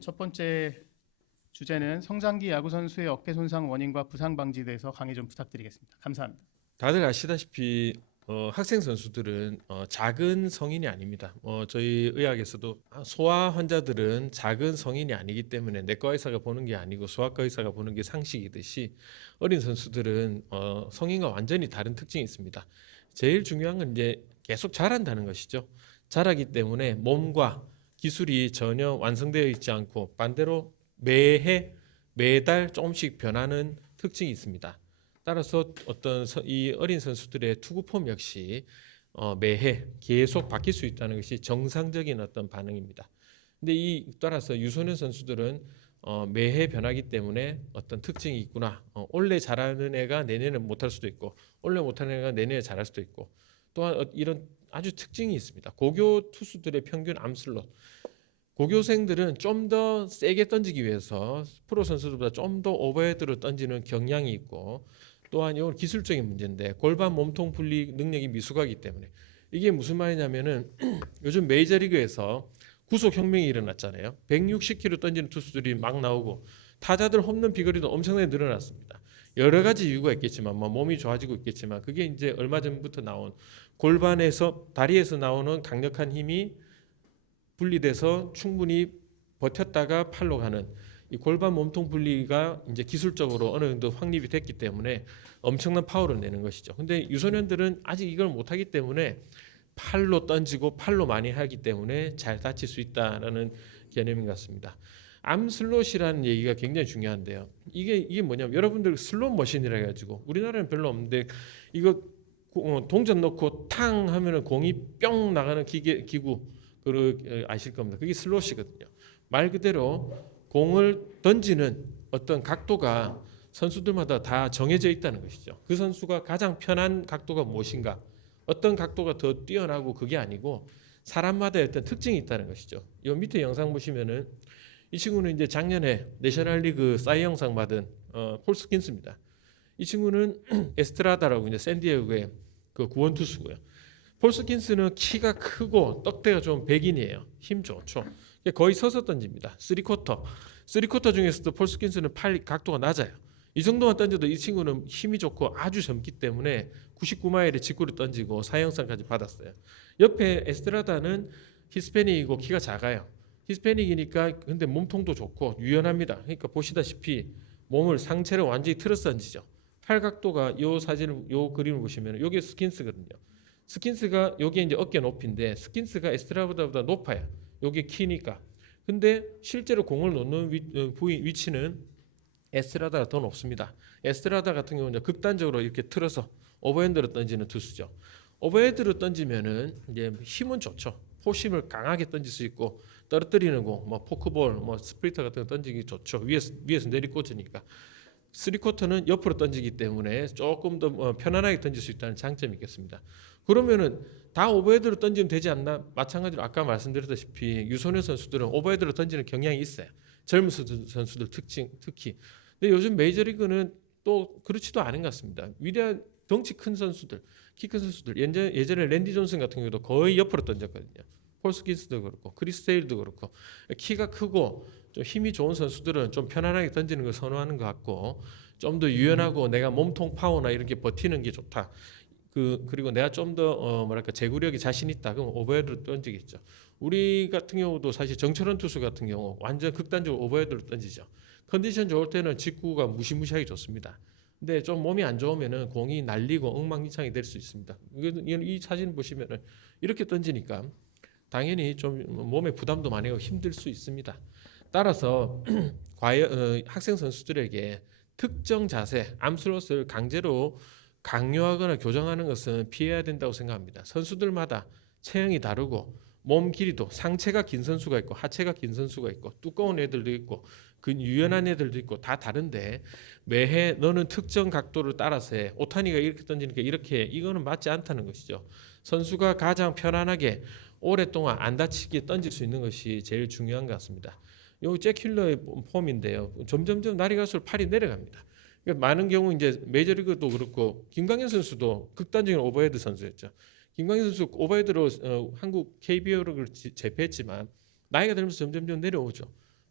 첫 번째 주제는 성장기 야구 선수의 어깨 손상 원인과 부상 방지에 대해서 강의 좀 부탁드리겠습니다. 감사합니다. 다들 아시다시피 학생 선수들은 작은 성인이 아닙니다. 저희 의학에서도 소아 환자들은 작은 성인이 아니기 때문에 내과 의사가 보는 게 아니고 소아과 의사가 보는 게 상식이듯이 어린 선수들은 성인과 완전히 다른 특징이 있습니다. 제일 중요한 건 이제 계속 자란다는 것이죠. 자라기 때문에 몸과 기술이 전혀 완성되어 있지 않고 반대로 매해 매달 조금씩 변하는 특징이 있습니다. 따라서 이 어린 선수들의 투구 폼 역시 매해 계속 바뀔 수 있다는 것이 정상적인 어떤 반응입니다. 근데 따라서 유소년 선수들은 매해 변하기 때문에 어떤 특징이 있구나. 올해 잘하는 애가 내년에 못할 수도 있고, 올해 못하는 애가 내년에 잘할 수도 있고, 또한 이런 아주 특징이 있습니다. 고교 투수들의 평균 암슬롯. 고교생들은 좀 더 세게 던지기 위해서 프로 선수들보다 좀 더 오버헤드로 던지는 경향이 있고, 또한 이건 기술적인 문제인데 골반 몸통 분리 능력이 미숙하기 때문에 이게 무슨 말이냐면은 요즘 메이저리그에서 구속 혁명이 일어났잖아요. 160km 던지는 투수들이 막 나오고 타자들 홈런 비거리도 엄청나게 늘어났습니다. 여러 가지 이유가 있겠지만 몸이 좋아지고 있겠지만 그게 이제 얼마 전부터 나온 골반에서 다리에서 나오는 강력한 힘이 분리돼서 충분히 버텼다가 팔로 가는 이 골반 몸통 분리가 이제 기술적으로 어느 정도 확립이 됐기 때문에 엄청난 파워를 내는 것이죠. 근데 유소년들은 아직 이걸 못하기 때문에 팔로 던지고 팔로 많이 하기 때문에 잘 다칠 수 있다라는 개념인 것 같습니다. 암슬롯이라는 얘기가 굉장히 중요한데요. 이게 뭐냐면 여러분들 슬롯 머신이라 해가지고 우리나라는 별로 없는데 이거 동전 넣고 탕 하면은 공이 뿅 나가는 기구 그 아실 겁니다. 그게 슬롯이거든요. 말 그대로 공을 던지는 어떤 각도가 선수들마다 다 정해져 있다는 것이죠. 그 선수가 가장 편한 각도가 무엇인가? 어떤 각도가 더 뛰어나고 그게 아니고 사람마다 어떤 특징이 있다는 것이죠. 이 밑에 영상 보시면은 이 친구는 이제 작년에 내셔널리그 사이 영상 받은 폴 스킨스입니다. 이 친구는 에스트라다라고 이제 샌디에고의 그 구원 투수고요. 폴 스킨스는 키가 크고 떡대가 좀 백인이에요. 힘 좋죠. 거의 서서 던집니다. 3쿼터 중에서도 폴 스킨스는 팔 각도가 낮아요. 이 정도만 던져도 이 친구는 힘이 좋고 아주 젊기 때문에 99마일의 직구를 던지고 사형상까지 받았어요. 옆에 에스트라다는 히스패닉이고 키가 작아요. 히스패닉이니까 근데 몸통도 좋고 유연합니다. 그러니까 보시다시피 몸을 상체를 완전히 틀어서 던지죠. 팔 각도가 요 그림을 보시면 요게 스킨스거든요. 스킨스가 여기 이제 어깨 높이인데 스킨스가 에스트라다보다 높아요. 여기 키니까. 근데 실제로 공을 놓는 위치는 에스트라다가 더 높습니다. 에스트라다 같은 경우는 극단적으로 이렇게 틀어서 오버핸드로 던지는 투수죠. 오버헤드로 던지면은 이제 힘은 좋죠. 포심을 강하게 던질 수 있고 떨어뜨리는 공, 포크볼, 스프리터 같은 거 던지기 좋죠. 위에서 내리꽂으니까. 3쿼터는 옆으로 던지기 때문에 조금 더 편안하게 던질 수 있다는 장점이 있겠습니다. 그러면은 다 오버헤드로 던지면 되지 않나? 마찬가지로 아까 말씀드렸다시피 유소년 선수들은 오버헤드로 던지는 경향이 있어요. 젊은 선수들 특히. 근데 요즘 메이저리그는 또 그렇지도 않은 것 같습니다. 위대한 덩치 큰 선수들, 키 큰 선수들 예전에 랜디 존슨 같은 경우도 거의 옆으로 던졌거든요. 폴 스킨스도 그렇고 크리스 세일도 그렇고 키가 크고 좀 힘이 좋은 선수들은 좀 편안하게 던지는 걸 선호하는 것 같고 좀 더 유연하고 내가 몸통 파워나 이렇게 버티는 게 좋다. 그리고 내가 좀 더 제구력이 자신 있다. 그럼 오버헤드로 던지겠죠. 우리 같은 경우도 사실 정철원 투수 같은 경우 완전 극단적으로 오버헤드로 던지죠. 컨디션 좋을 때는 직구가 무시무시하게 좋습니다. 근데 좀 몸이 안 좋으면은 공이 날리고 엉망진창이 될 수 있습니다. 이 사진 보시면은 이렇게 던지니까 당연히 좀 몸에 부담도 많이 하고 힘들 수 있습니다. 따라서 과연 학생 선수들에게 특정 자세, 암슬롯을 강제로 강요하거나 교정하는 것은 피해야 된다고 생각합니다. 선수들마다 체형이 다르고 몸 길이도 상체가 긴 선수가 있고 하체가 긴 선수가 있고 두꺼운 애들도 있고 유연한 애들도 있고 다 다른데 매해 너는 특정 각도를 따라서 해. 오타니가 이렇게 던지니까 이렇게 이거는 맞지 않다는 것이죠. 선수가 가장 편안하게 오랫동안 안 다치게 던질 수 있는 것이 제일 중요한 것 같습니다. 요 잭 힐러의 폼인데요. 점점점 날이 갈수록 팔이 내려갑니다. 그러니까 많은 경우 이제 메이저리그도 그렇고 김광현 선수도 극단적인 오버헤드 선수였죠. 김광현 선수 오버헤드로 한국 KBO를 제패했지만 나이가 들면서 점점점 내려오죠.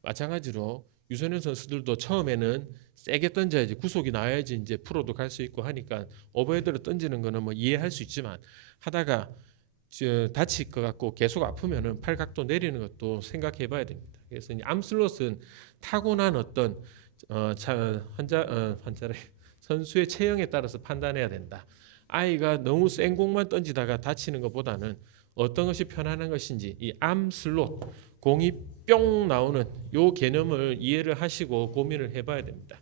마찬가지로 유소년 선수들도 처음에는 세게 던져야지 구속이 나야지 이제 프로도 갈 수 있고 하니까 오버헤드로 던지는 거는 뭐 이해할 수 있지만 하다가 다칠 것 같고 계속 아프면은 팔 각도 내리는 것도 생각해 봐야 됩니다. 그래서 이 암슬롯은 타고난 어떤 환자의 선수의 체형에 따라서 판단해야 된다. 아이가 너무 센 공만 던지다가 다치는 것보다는 어떤 것이 편안한 것인지 이 암슬롯 공이 뿅 나오는 요 개념을 이해를 하시고 고민을 해봐야 됩니다.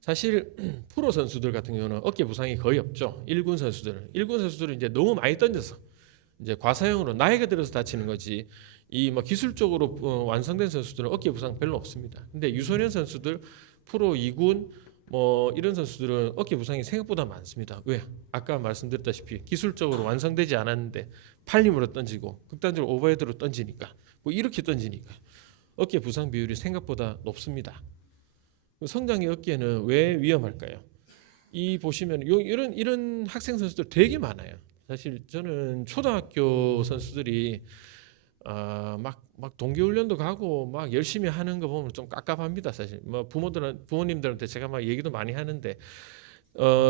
사실 프로 선수들 같은 경우는 어깨 부상이 거의 없죠. 1군 선수들은 이제 너무 많이 던져서 이제 과사형으로 나이가 들어서 다치는 거지. 이 뭐 기술적으로 완성된 선수들은 어깨 부상 별로 없습니다. 근데 유소년 선수들 프로 2군 뭐 이런 선수들은 어깨 부상이 생각보다 많습니다. 왜? 아까 말씀드렸다시피 기술적으로 완성되지 않았는데 팔림으로 던지고 극단적으로 오버헤드로 던지니까 뭐 이렇게 던지니까 어깨 부상 비율이 생각보다 높습니다. 성장의 어깨는 왜 위험할까요? 이 보시면 이런 학생 선수들 되게 많아요. 사실 저는 초등학교 선수들이 막 동계훈련도 가고 막 열심히 하는 거 보면 좀 깝깝합니다. 사실 뭐 부모님들한테 제가 막 얘기도 많이 하는데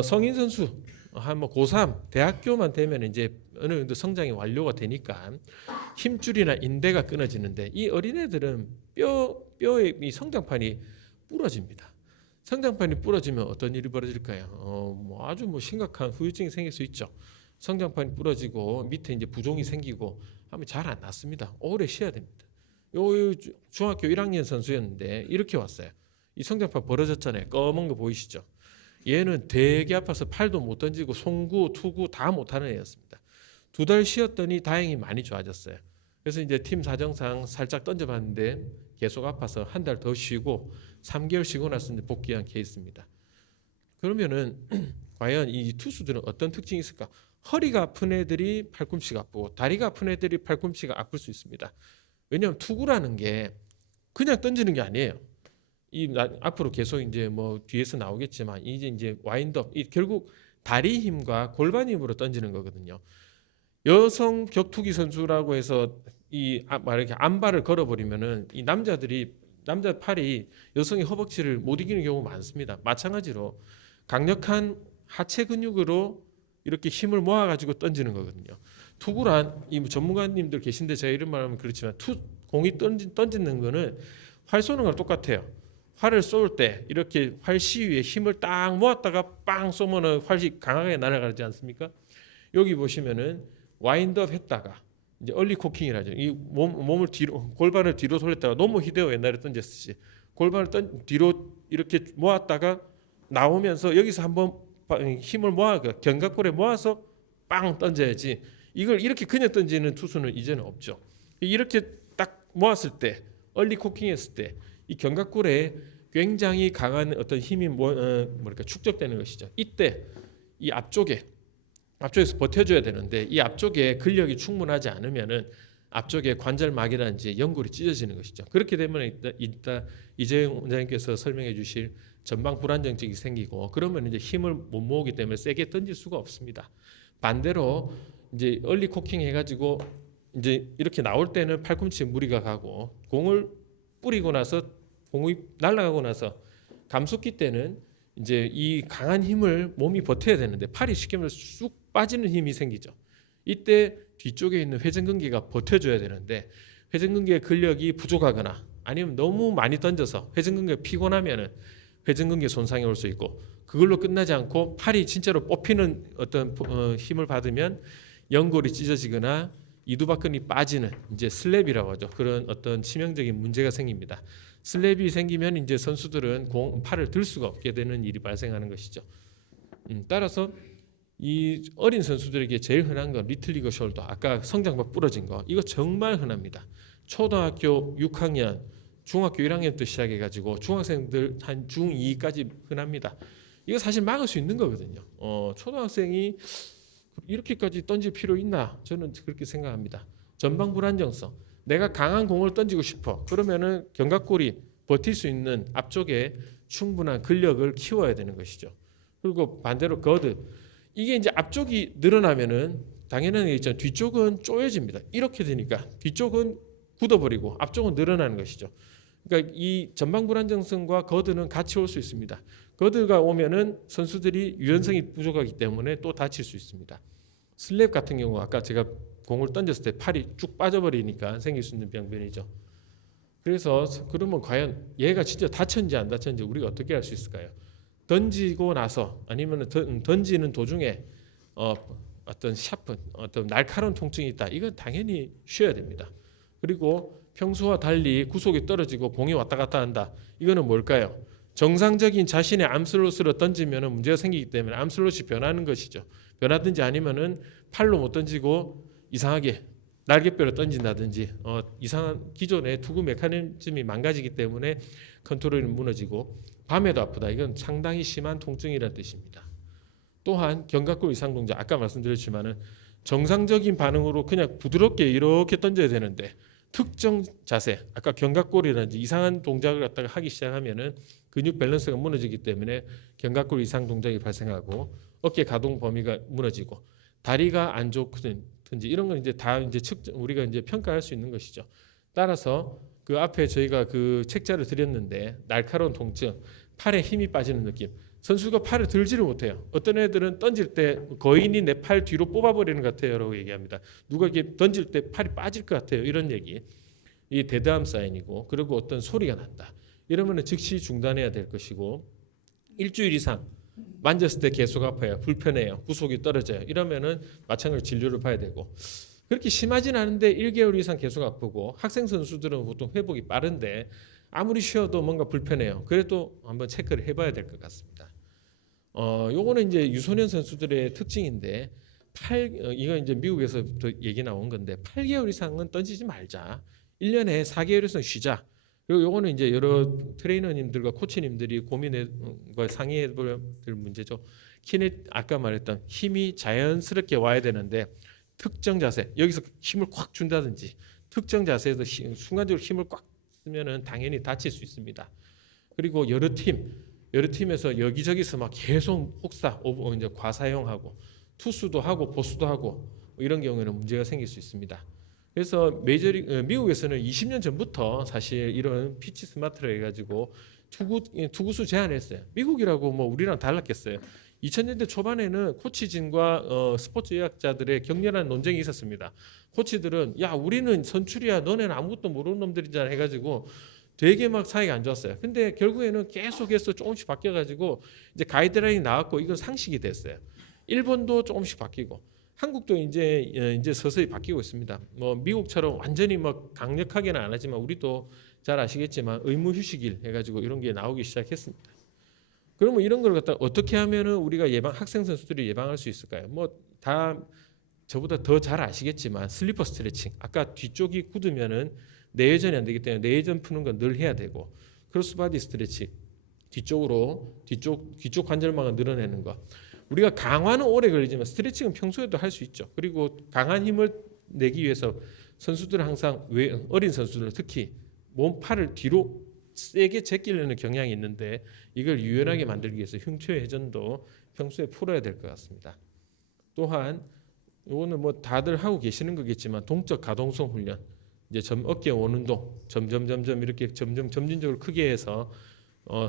성인 선수 한 뭐 고3 대학교만 되면 이제 어느 정도 성장이 완료가 되니까 힘줄이나 인대가 끊어지는데 이 어린애들은 뼈의 이 성장판이 부러집니다. 성장판이 부러지면 어떤 일이 벌어질까요? 뭐 아주 뭐 심각한 후유증이 생길 수 있죠. 성장판이 부러지고 밑에 이제 부종이 생기고 하면 잘 안 낫습니다. 오래 쉬어야 됩니다. 요 중학교 1학년 선수였는데 이렇게 왔어요. 이 성장판 벌어졌잖아요. 검은 거 보이시죠? 얘는 되게 아파서 팔도 못 던지고 송구, 투구 다 못하는 애였습니다. 2달 쉬었더니 다행히 많이 좋아졌어요. 그래서 이제 팀 사정상 살짝 던져봤는데 계속 아파서 한 달 더 쉬고 3개월 쉬고 나서 이제 복귀한 케이스입니다. 그러면은 과연 이 투수들은 어떤 특징이 있을까? 허리가 아픈 애들이 팔꿈치가 아프고 다리가 아픈 애들이 팔꿈치가 아플 수 있습니다. 왜냐하면 투구라는 게 그냥 던지는 게 아니에요. 앞으로 계속 이제 뭐 뒤에서 나오겠지만 이제 와인드업 결국 다리 힘과 골반 힘으로 던지는 거거든요. 여성 격투기 선수라고 해서 이렇게 안발을 걸어버리면은 이 남자 팔이 여성의 허벅지를 못 이기는 경우가 많습니다. 마찬가지로 강력한 하체 근육으로 이렇게 힘을 모아가지고 던지는 거거든요. 투구란 이 전문가님들 계신데 제가 이런 말하면 그렇지만 공이 던지는 거는 활 쏘는 거랑 똑같아요. 활을 쏠 때 이렇게 활시 위에 힘을 딱 모았다가 빵 쏘면은 활이 강하게 날아가지 않습니까? 여기 보시면은 와인드업 했다가 이제 얼리 코킹이라죠. 이 몸을 뒤로 골반을 뒤로 돌렸다가 노무 히데오 옛날에 던졌듯이 골반을 뒤로 이렇게 모았다가 나오면서 여기서 한번 힘을 모아 견갑골에 모아서 빵 던져야지. 이걸 이렇게 그냥 던지는 투수는 이제는 없죠. 이렇게 딱 모았을 때 얼리 코킹했을 때 이 견갑골에 굉장히 강한 어떤 힘이 축적되는 것이죠. 이때 이 앞쪽에서 버텨줘야 되는데 이 앞쪽에 근력이 충분하지 않으면은 앞쪽에 관절막이라든지 연골이 찢어지는 것이죠. 그렇게 되면 이따 이재용 원장님께서 설명해 주실 전방 불안정증이 생기고 그러면 이제 힘을 못 모으기 때문에 세게 던질 수가 없습니다. 반대로 이제 얼리 코킹 해가지고 이제 이렇게 나올 때는 팔꿈치에 무리가 가고 공을 뿌리고 나서 공이 날아가고 나서 감속기 때는 이제 이 강한 힘을 몸이 버텨야 되는데 팔이 쉽게 말해서 쑥 빠지는 힘이 생기죠. 이때 뒤쪽에 있는 회전근개가 버텨줘야 되는데 회전근개의 근력이 부족하거나 아니면 너무 많이 던져서 회전근개가 피곤하면은 회전근개 손상이 올 수 있고 그걸로 끝나지 않고 팔이 진짜로 뽑히는 어떤 힘을 받으면 연골이 찢어지거나 이두박근이 빠지는 이제 슬랩이라고 하죠. 그런 어떤 치명적인 문제가 생깁니다. 슬랩이 생기면 이제 선수들은 팔을 들 수가 없게 되는 일이 발생하는 것이죠. 따라서 이 어린 선수들에게 제일 흔한 건 리틀리거 숄더, 아까 성장판 부러진 거, 이거 정말 흔합니다. 초등학교 6학년, 중학교 1학년부터 시작해가지고 중학생들 한 중2까지 흔합니다. 이거 사실 막을 수 있는 거거든요. 초등학생이 이렇게까지 던질 필요 있나? 저는 그렇게 생각합니다. 전방 불안정성. 내가 강한 공을 던지고 싶어. 그러면은 견갑골이 버틸 수 있는 앞쪽에 충분한 근력을 키워야 되는 것이죠. 그리고 반대로 거드. 이게 이제 앞쪽이 늘어나면은 당연한 얘기죠. 뒤쪽은 쪼여집니다. 이렇게 되니까 뒤쪽은 굳어버리고 앞쪽은 늘어나는 것이죠. 그러니까 이 전방 불안정성과 거드는 같이 올 수 있습니다. 거드가 오면은 선수들이 유연성이 부족하기 때문에 또 다칠 수 있습니다. 슬랩 같은 경우 아까 제가 공을 던졌을 때 팔이 쭉 빠져버리니까 생길 수 있는 병변이죠. 그래서 그러면 과연 얘가 진짜 다쳤는지 안 다쳤는지 우리가 어떻게 알 수 있을까요? 던지고 나서 아니면 던지는 도중에 어떤 샤프, 어떤 날카로운 통증이 있다. 이건 당연히 쉬어야 됩니다. 그리고 평소와 달리 구속이 떨어지고 공이 왔다 갔다 한다. 이거는 뭘까요? 정상적인 자신의 암슬롯으로 던지면 문제가 생기기 때문에 암슬롯이 변하는 것이죠. 변하든지 아니면은 팔로 못 던지고 이상하게 날개뼈로 던진다든지 이상한 기존의 투구 메커니즘이 망가지기 때문에 컨트롤이 무너지고 밤에도 아프다. 이건 상당히 심한 통증이라는 뜻입니다. 또한 견갑골 이상 동작 아까 말씀드렸지만은 정상적인 반응으로 그냥 부드럽게 이렇게 던져야 되는데 특정 자세 아까 견갑골이라든지 이상한 동작을 갖다가 하기 시작하면은 근육 밸런스가 무너지기 때문에 견갑골 이상 동작이 발생하고 어깨 가동 범위가 무너지고 다리가 안 좋든지 이런 건 이제 다 이제 우리가 이제 평가할 수 있는 것이죠. 따라서 그 앞에 저희가 그 책자를 드렸는데 날카로운 통증, 팔에 힘이 빠지는 느낌. 선수가 팔을 들지를 못해요. 어떤 애들은 던질 때 거인이 내 팔 뒤로 뽑아버리는 것 같아요라고 얘기합니다. 누가 이렇게 던질 때 팔이 빠질 것 같아요. 이런 얘기. 이 데드암 사인이고 그리고 어떤 소리가 난다. 이러면 즉시 중단해야 될 것이고 일주일 이상 만졌을 때 계속 아파요. 불편해요. 구속이 떨어져요. 이러면은 마찬가지로 진료를 봐야 되고 그렇게 심하진 않은데 1개월 이상 계속 아프고 학생 선수들은 보통 회복이 빠른데 아무리 쉬어도 뭔가 불편해요. 그래도 한번 체크를 해봐야 될 것 같습니다. 요거는 이제 유소년 선수들의 특징인데 이거 이제 미국에서부터 얘기 나온 건데 8개월 이상은 던지지 말자. 1년에 4개월 이상 쉬자. 그리고 요거는 이제 여러 트레이너님들과 코치님들이 고민해 상의해 볼 문제죠. 아까 말했던 힘이 자연스럽게 와야 되는데 특정 자세 여기서 힘을 꽉 준다든지 특정 자세에서 순간적으로 힘을 꽉 쓰면은 당연히 다칠 수 있습니다. 그리고 여러 팀에서 여기저기서 막 계속 혹사 이제 과사용하고 투수도 하고 보수도 하고 이런 경우에는 문제가 생길 수 있습니다. 그래서 미국에서는 20년 전부터 사실 이런 피치 스마트를 해가지고 투구수 제한했어요. 미국이라고 뭐 우리랑 달랐겠어요. 2000년대 초반에는 코치진과 스포츠 의학자들의 격렬한 논쟁이 있었습니다. 코치들은 야 우리는 선출이야 너네는 아무것도 모르는 놈들이잖아 해가지고 되게 막 사이가 안 좋았어요. 근데 결국에는 계속해서 조금씩 바뀌어가지고 이제 가이드라인이 나왔고 이건 상식이 됐어요. 일본도 조금씩 바뀌고 한국도 이제 서서히 바뀌고 있습니다. 뭐 미국처럼 완전히 뭐 강력하게는 안 하지만 우리도 잘 아시겠지만 의무 휴식일 해가지고 이런 게 나오기 시작했습니다. 그러면 이런 걸 갖다 어떻게 하면은 우리가 학생 선수들이 예방할 수 있을까요? 뭐 다 저보다 더 잘 아시겠지만 슬리퍼 스트레칭 아까 뒤쪽이 굳으면은 내외전이 안 되기 때문에 내외전 푸는 건 늘 해야 되고 크로스바디 스트레칭 뒤쪽 관절망을 늘어내는 거 우리가 강화는 오래 걸리지만 스트레칭은 평소에도 할 수 있죠. 그리고 강한 힘을 내기 위해서 선수들은 항상 어린 선수들 특히 몸팔을 뒤로 세게 제끼려는 경향이 있는데 이걸 유연하게 만들기 위해서 흉추의 회전도 평소에 풀어야 될 것 같습니다. 또한 이거는 뭐 다들 하고 계시는 거겠지만 동적 가동성 훈련 이제 어깨 오는 동 점점 이렇게 점진적으로 크게 해서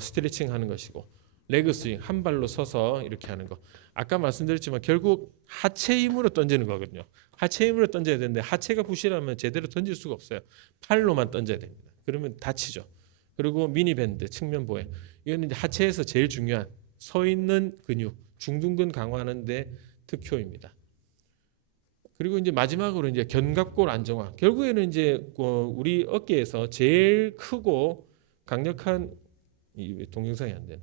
스트레칭 하는 것이고 레그 스윙 한 발로 서서 이렇게 하는 거 아까 말씀드렸지만 결국 하체 힘으로 던지는 거거든요. 하체 힘으로 던져야 되는데 하체가 부실하면 제대로 던질 수가 없어요. 팔로만 던져야 됩니다. 그러면 다치죠. 그리고 미니밴드 측면 보행 이거는 이제 하체에서 제일 중요한 서 있는 근육 중둔근 강화하는데 특효입니다. 그리고 이제 마지막으로 이제 견갑골 안정화 결국에는 이제 우리 어깨에서 제일 크고 강력한 이 동영상이 안 되네.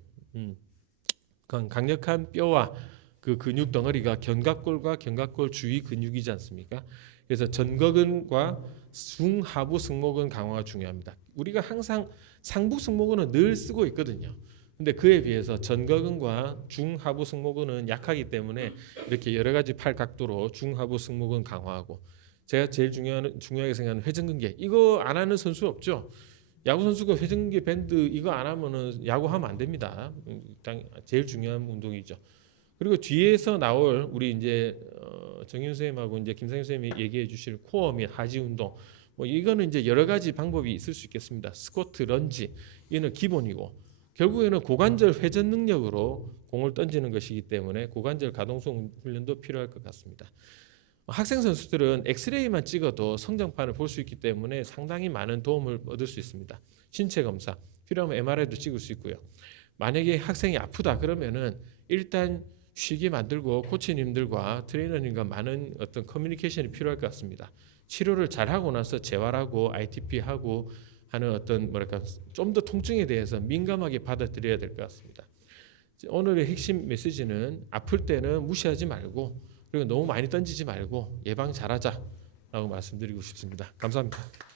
강력한 뼈와 그 근육 덩어리가 견갑골과 견갑골 주위 근육이지 않습니까? 그래서 전거근과 중하부 승모근 강화가 중요합니다. 우리가 항상 상부 승모근은 늘 쓰고 있거든요. 근데 그에 비해서 전거근과 중하부 승모근은 약하기 때문에 이렇게 여러 가지 팔 각도로 중하부 승모근 강화하고 제가 제일 중요하게 생각하는 회전근개 이거 안 하는 선수 없죠. 야구 선수가 회전근개 밴드 이거 안 하면은 야구하면 안 됩니다. 제일 중요한 운동이죠. 그리고 뒤에서 나올 우리 이제 정윤 선생님하고 이제 김상현 선생님이 얘기해 주실 코어 및 하지 운동 뭐 이거는 이제 여러 가지 방법이 있을 수 있겠습니다. 스쿼트, 런지 이는 기본이고 결국에는 고관절 회전 능력으로 공을 던지는 것이기 때문에 고관절 가동성 훈련도 필요할 것 같습니다. 학생 선수들은 엑스레이만 찍어도 성장판을 볼 수 있기 때문에 상당히 많은 도움을 얻을 수 있습니다. 신체 검사, 필요하면 MRI도 찍을 수 있고요. 만약에 학생이 아프다 그러면은 일단 쉬게 만들고 코치님들과 트레이너님과 많은 어떤 커뮤니케이션이 필요할 것 같습니다. 치료를 잘 하고 나서 재활하고 ITP 하고 하는 어떤 뭐랄까 좀 더 통증에 대해서 민감하게 받아들여야 될 것 같습니다. 오늘의 핵심 메시지는 아플 때는 무시하지 말고 그리고 너무 많이 던지지 말고 예방 잘하자라고 말씀드리고 싶습니다. 감사합니다.